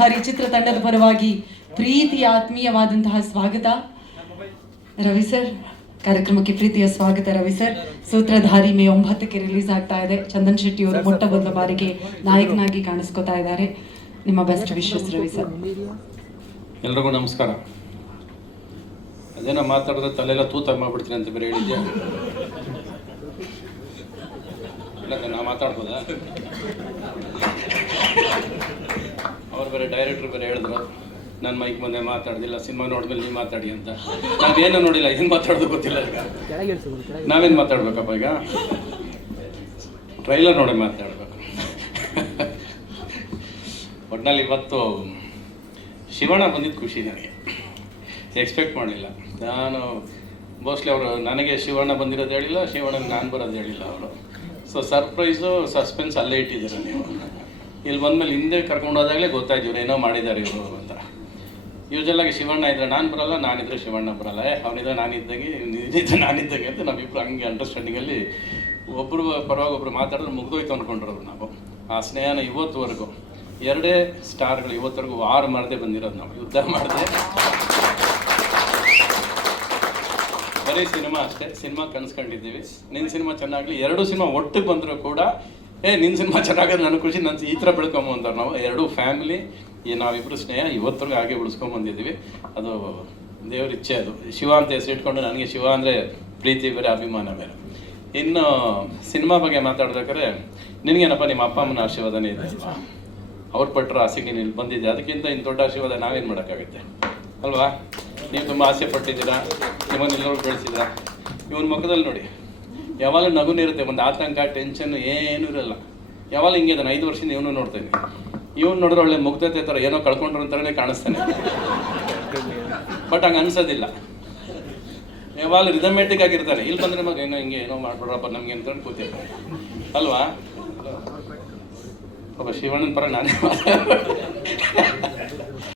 ಸೂತ್ರಧಾರಿ ಚಿತ್ರತಂಡದ ಪರವಾಗಿ ಪ್ರೀತಿಯ ಆತ್ಮೀಯವಾದಂತಹ ಸ್ವಾಗತ. ರವಿ ಸರ್, ಕಾರ್ಯಕ್ರಮಕ್ಕೆ ಪ್ರೀತಿಯ ಸ್ವಾಗತ ರವಿ ಸರ್. ಸೂತ್ರಧಾರಿ ಮೇ ಒಂಬತ್ತಕ್ಕೆ ರಿಲೀಸ್ ಆಗ್ತಾ ಇದೆ. ಚಂದನ್ ಶೆಟ್ಟಿ ಅವರು ಮೊಟ್ಟ ಮೊದಲ ಬಾರಿಗೆ ನಾಯಕನಾಗಿ ಕಾಣಿಸ್ಕೊತಾ ಇದ್ದಾರೆ. ನಿಮ್ಮ ಬೆಸ್ಟ್ ವಿಶಸ್ ರವಿ ಸರ್. ಎಲ್ರಿಗೂ ನಮಸ್ಕಾರ. ಅದೇನೋ ಮಾತಾಡಿದ್ರೆ ತಲೆಲ್ಲ ತೂತ ಮಾಡ್ಬಿಡ್ತೀನಿ ಅಂತ ಬೇರೆ ಹೇಳಿದ್ದೆ ಇಲ್ಲ, ನಾ ಮಾತಾಡ್ಬೋದಾ? ಬೇರೆ ಡೈರೆಕ್ಟ್ರ್ ಬೇರೆ ಹೇಳಿದ್ರು ನನ್ನ ಮೈಕ್ ಮುಂದೆ ಮಾತಾಡ್ದಿಲ್ಲ, ಸಿನಿಮಾ ನೋಡಿದ್ಮೇಲೆ ನೀವು ಮಾತಾಡಿ ಅಂತ. ನಾವೇನು ನೋಡಿಲ್ಲ, ಏನು ಮಾತಾಡೋದು ಗೊತ್ತಿಲ್ಲ ಈಗ. ನಾವೇನು ಮಾತಾಡ್ಬೇಕಪ್ಪ ಈಗ? ಟ್ರೈಲರ್ ನೋಡಿ ಮಾತಾಡ್ಬೇಕು. ಒಟ್ನಲ್ಲಿ ಇವತ್ತು ಶಿವಣ್ಣ ಬಂದಿದ್ದು ಖುಷಿ ನನಗೆ. ಎಕ್ಸ್ಪೆಕ್ಟ್ ಮಾಡಲಿಲ್ಲ. ನಾನು ಮೋಸ್ಟ್ಲಿ ಅವರು, ನನಗೆ ಶಿವಣ್ಣ ಬಂದಿರೋದು ಹೇಳಿಲ್ಲ, ಶಿವಣ್ಣಗೆ ನಾನು ಬರೋದು ಹೇಳಿಲ್ಲ ಅವರು. ಸೊ ಸರ್ಪ್ರೈಸು ಸಸ್ಪೆನ್ಸ್ ಅಲ್ಲೇ ಇಟ್ಟಿದ್ದೀರ ನೀವು. ಇಲ್ಲಿ ಬಂದ್ಮೇಲೆ ಹಿಂದೆ ಕರ್ಕೊಂಡು ಹೋದಾಗಲೇ ಗೊತ್ತಾಯ್ತು ಇವ್ರು ಏನೋ ಮಾಡಿದ್ದಾರೆ ಇವರು ಅಂತ. ಯೂಶಲಾಗಿ ಶಿವಣ್ಣ ಇದ್ರೆ ನಾನು ಬರಲ್ಲ, ನಾನಿದ್ರೆ ಶಿವಣ್ಣ ಬರಲ್ಲ. ಅವನಿದ್ರೆ ನಾನಿದ್ದಾಗೆ ಇವ್ನಿದ್ರೆ ನಾನಿದ್ದಾಗೆ ಅಂತ ನಾವಿಬ್ರು ಹಂಗೆ ಅಂಡರ್ಸ್ಟ್ಯಾಂಡಿಂಗಲ್ಲಿ ಒಬ್ಬರು ಪರವಾಗಿ ಒಬ್ರು ಮಾತಾಡಿದ್ರೆ ಮುಗ್ದೋಯ್ತು ಅಂದ್ಕೊಂಡಿರೋದು ನಾವು. ಆ ಸ್ನೇಹನ ಇವತ್ತುವರೆಗೂ, ಎರಡೇ ಸ್ಟಾರ್ಗಳು ಇವತ್ತರೆಗೂ ವಾರ ಮಾಡದೆ ಬಂದಿರೋದು ನಾವು. ಯುದ್ಧ ಮಾಡಿದೆ. ಬರೀ ಸಿನಿಮಾ ಅಷ್ಟೇ, ಸಿನಿಮಾ ಕನ್ಸ್ಕೊಂಡಿದ್ದೀವಿ. ನಿನ್ನ ಸಿನಿಮಾ ಚೆನ್ನಾಗಲಿ, ಎರಡು ಸಿನಿಮಾ ಒಟ್ಟಿಗೆ ಬಂದರೂ ಕೂಡ ಏ ನಿನ್ನ ಸಿನಿಮಾ ಚೆನ್ನಾಗಿದೆ ನನಗೆ ಖುಷಿ ನನ್ನ ಈ ಥರ ಬೆಳ್ಕೊಂಬ ಅಂತಾರೆ. ನಾವು ಎರಡು ಫ್ಯಾಮಿಲಿ ಈ ನಾವಿಬ್ಬರು ಸ್ನೇಹ ಇವತ್ತರೆಗೂ ಹಾಗೆ ಉಳಿಸ್ಕೊಂಬಂದಿದ್ದೀವಿ ಅದು ದೇವ್ರ ಇಚ್ಛೆ ಅದು. ಶಿವ ಅಂತ ಹೆಸರು ಇಟ್ಕೊಂಡು ನನಗೆ ಶಿವ ಅಂದರೆ ಪ್ರೀತಿ, ಬೇರೆ ಅಭಿಮಾನ ಬೇರೆ. ಇನ್ನು ಸಿನಿಮಾ ಬಗ್ಗೆ ಮಾತಾಡ್ಬೇಕಾದ್ರೆ, ನಿನಗೇನಪ್ಪ, ನಿಮ್ಮ ಅಪ್ಪ ಅಮ್ಮನ ಆಶೀರ್ವಾದನೇ ಇದೆ ಅಲ್ವಾ? ಅವ್ರು ಪಟ್ಟರ ಆಸೆಗೆ ನೀನು ಬಂದಿದ್ದೆ. ಅದಕ್ಕಿಂತ ಇನ್ನು ದೊಡ್ಡ ಆಶೀರ್ವಾದ ನಾವೇನು ಮಾಡೋಕ್ಕಾಗುತ್ತೆ? ಅಲ್ವಾ? ನೀವು ತುಂಬ ಆಸೆ ಪಟ್ಟಿದ್ದೀರಾ ನಿಮ್ಮನ್ನು ಎಲ್ಲರೂ ಇವನ ಮುಖದಲ್ಲಿ ನೋಡಿ. ಯಾವಾಗ ನಗುನೇ ಇರುತ್ತೆ, ಒಂದು ಆತಂಕ ಟೆನ್ಷನ್ ಏನೂ ಇರಲ್ಲ. ಯಾವಾಗ ಹಿಂಗೆ ಇದ್ದಾನೆ, ಐದು ವರ್ಷದಿಂದ ಇವನು ನೋಡ್ತೇನೆ ಇವನು ನೋಡಿದ್ರೆ ಒಳ್ಳೆ ಮುಗ್ಧತೆ ಥರ ಏನೋ ಕಳ್ಕೊಂಡ್ರು ಅಂತಾನೆ ಕಾಣಿಸ್ತಾನೆ. ಬಟ್ ಹಂಗೆ ಅನ್ಸೋದಿಲ್ಲ. ಯಾವಾಗ ರಿದಮೆಟಿಕ್ ಆಗಿರ್ತಾನೆ. ಇಲ್ಲಿ ಬಂದ್ರೆ ಮಗ ಏನೋ ಹಿಂಗೆ ಏನೋ ಮಾಡ್ಬಿಡ್ರಪ್ಪ ನಮ್ಗೆ ಅಂತ ಕೂತಿರ್ತಾರೆ ಅಲ್ವಾ? ಒಬ್ಬ ಶಿವಣ್ಣನ ಪರ ನಾನೇ.